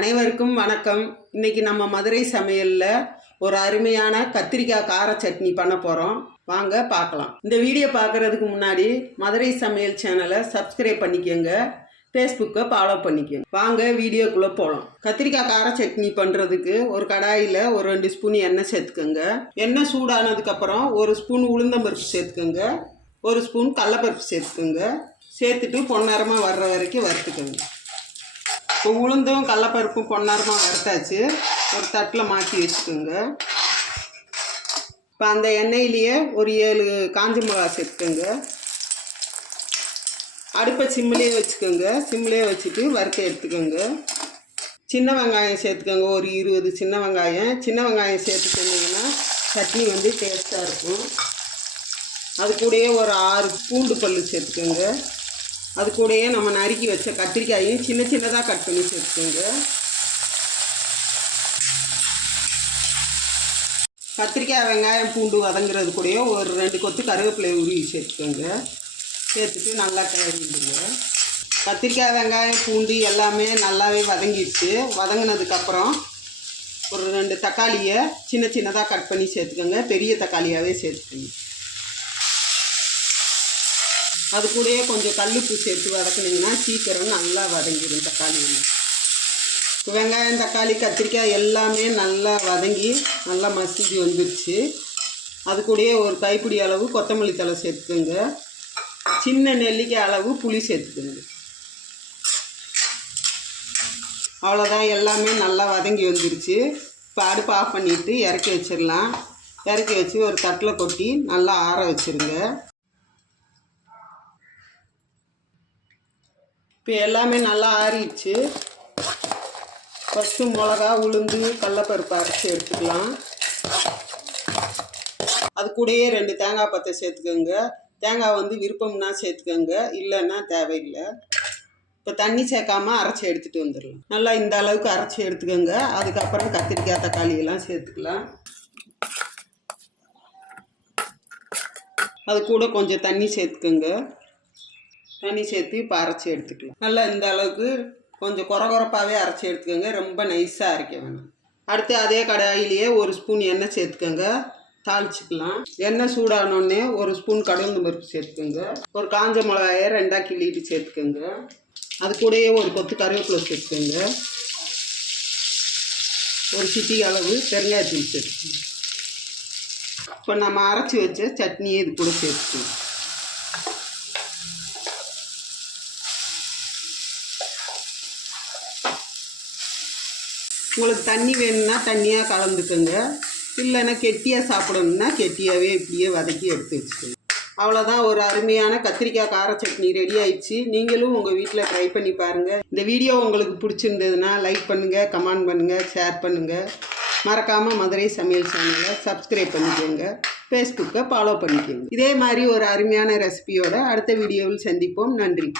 அனைவருக்கும் வணக்கம். இன்னைக்கு நம்ம மதுரை சமையலில் ஒரு அருமையான கத்திரிக்காய் கார சட்னி பண்ண போகிறோம் வாங்க பார்க்கலாம். இந்த வீடியோ பார்க்குறதுக்கு முன்னாடி மதுரை சமையல் சேனலை சப்ஸ்கிரைப் பண்ணிக்கோங்க. ஃபேஸ்புக்கை ஃபாலோ பண்ணிக்கோங்க. வாங்க வீடியோக்குள்ளே போகலாம் கத்திரிக்காய் கார சட்னி பண்ணுறதுக்கு ஒரு கடாயில் ஒரு ரெண்டு ஸ்பூன் எண்ணெய் சேர்த்துக்கோங்க. எண்ணெய் சூடானதுக்கப்புறம் ஒரு ஸ்பூன் உளுந்தம்பருப்பு சேர்த்துக்கோங்க. ஒரு ஸ்பூன் கடலப்பருப்பு சேர்த்துக்கோங்க. சேர்த்துட்டு பொன்னரமாக வர்ற வரைக்கும் வறுத்துக்கோங்க. இப்போ உளுந்தும் கடலப்பருப்பும் பொன்னாரமாக வறுத்தாச்சு. ஒரு தட்டில் மாற்றி வச்சுக்கோங்க. இப்போ அந்த எண்ணெயிலேயே ஒரு ஏழு காஞ்ச மிளகா சேர்த்துக்கோங்க. அடுப்பை சிம்மிலே வச்சுக்கோங்க. சிம்மிலே வச்சுட்டு வறுக்க எடுத்துக்கோங்க. சின்ன வெங்காயம் சேர்த்துக்கோங்க. ஒரு இருபது சின்ன வெங்காயம். சின்ன வெங்காயம் சேர்த்து செஞ்சீங்கன்னா சட்னி வந்து டேஸ்ட்டாக இருக்கும். அது கூடயே ஒரு ஆறு பூண்டு பல் சேர்த்துக்கோங்க. அது கூடயே நம்ம நறுக்கி வச்ச கத்திரிக்காயையும் சின்ன சின்னதாக கட் பண்ணி சேர்த்துக்கோங்க. கத்திரிக்காய் வெங்காயம் பூண்டு வதங்குறது கூடயே ஒரு ரெண்டு கொத்து கருவேப்பிலை உருவி சேர்த்துக்கோங்க. சேர்த்துட்டு நல்லா கிளறிடுங்க கத்திரிக்காய் வெங்காயம் பூண்டு எல்லாமே நல்லாவே வதங்கிடுச்சு. வதங்கினதுக்கப்புறம் ஒரு ரெண்டு தக்காளியை சின்ன சின்னதாக கட் பண்ணி சேர்த்துக்கோங்க. பெரிய தக்காளியாகவே சேர்த்துக்கோங்க. அது கூடயே கொஞ்சம் கல்லுப்பு சேர்த்து வதக்குனிங்கன்னா சீக்கிரம் நல்லா வதங்கிடும் தக்காளி வெங்காயம் தக்காளி கத்திரிக்காய் எல்லாமே நல்லா வதங்கி நல்லா மசிஞ்சு வந்துருச்சு. அது கூடயே ஒரு கைப்பிடி அளவு கொத்தமல்லி தழை சேர்த்துக்கோங்க. சின்ன நெல்லிக்காய் அளவு புளி சேர்த்துக்குங்க. அவ்வளோதான் எல்லாமே நல்லா வதங்கி வந்துருச்சு. இப்போ அடுப்பு ஆஃப் பண்ணிவிட்டு இறக்கி வச்சிடலாம். இறக்கி வச்சு ஒரு தட்டில் கொட்டி நல்லா ஆற வச்சுருங்க. இப்போ எல்லாமே நல்லா ஆறிடுச்சு. ஃபஸ்ட்டு மிளகா உளுந்து கடலப்பருப்பு அரைச்சி எடுத்துக்கலாம். அது கூடயே ரெண்டு தேங்காய் பத்தை சேர்த்துக்கோங்க. தேங்காய் வந்து விருப்பம்னா சேர்த்துக்கோங்க. இல்லைன்னா தேவையில்லை. இப்போ தண்ணி சேர்க்காம அரைச்சி எடுத்துகிட்டு வந்துடலாம். நல்லா இந்த அளவுக்கு அரைச்சி எடுத்துக்கோங்க. அதுக்கப்புறம் கத்திரிக்காய் தக்காளி எல்லாம் சேர்த்துக்கலாம். அது கூட கொஞ்சம் தண்ணி சேர்த்துக்கோங்க. தண்ணி சேர்த்து இப்போ அரைச்சி எடுத்துக்கலாம். நல்லா இந்த அளவுக்கு கொஞ்சம் குறை குறைப்பாகவே அரைச்சி எடுத்துக்கோங்க. ரொம்ப நைஸாக அரைக்க வேணாம். அடுத்து அதே கடாயிலேயே ஒரு ஸ்பூன் எண்ணெய் சேர்த்துக்கோங்க. தாளிச்சிக்கலாம். எண்ணெய் சூடானோடனே ஒரு ஸ்பூன் கடவுந்து பருப்பு சேர்த்துக்கோங்க. ஒரு காஞ்ச மிளகாயை ரெண்டாக கிள்ளிட்டு சேர்த்துக்கோங்க. அது கூடயே ஒரு கொத்து கருவேப்பிலை சேர்த்துக்கோங்க. ஒரு சிட்டி அளவு பெருங்காயத்தூள் சேர்த்துக்கோங்க. இப்போ நம்ம அரைச்சி வச்ச சட்னியை இது கூட சேர்த்துக்கோங்க உங்களுக்கு தண்ணி வேணும்னா தண்ணியாக கலந்துக்கோங்க. இல்லைன்னா கெட்டியாக சாப்பிடணுன்னா கெட்டியாகவே இப்படியே வதக்கி எடுத்து வச்சுக்கோங்க. அவ்வளோதான் ஒரு அருமையான கத்திரிக்காய் கார சட்னி ரெடி ஆயிடுச்சு. நீங்களும் உங்கள் வீட்டில் ட்ரை பண்ணி பாருங்கள் இந்த வீடியோ உங்களுக்கு பிடிச்சிருந்ததுன்னா லைக் பண்ணுங்கள் கமெண்ட் பண்ணுங்கள் ஷேர் பண்ணுங்கள் மறக்காமல் மதுரை சமையல் சேனலை சப்ஸ்கிரைப் பண்ணிக்கோங்க. ஃபேஸ்புக்கை ஃபாலோ பண்ணிக்கோங்க. இதே மாதிரி ஒரு அருமையான ரெசிபியோட அடுத்த வீடியோவில் சந்திப்போம். நன்றி.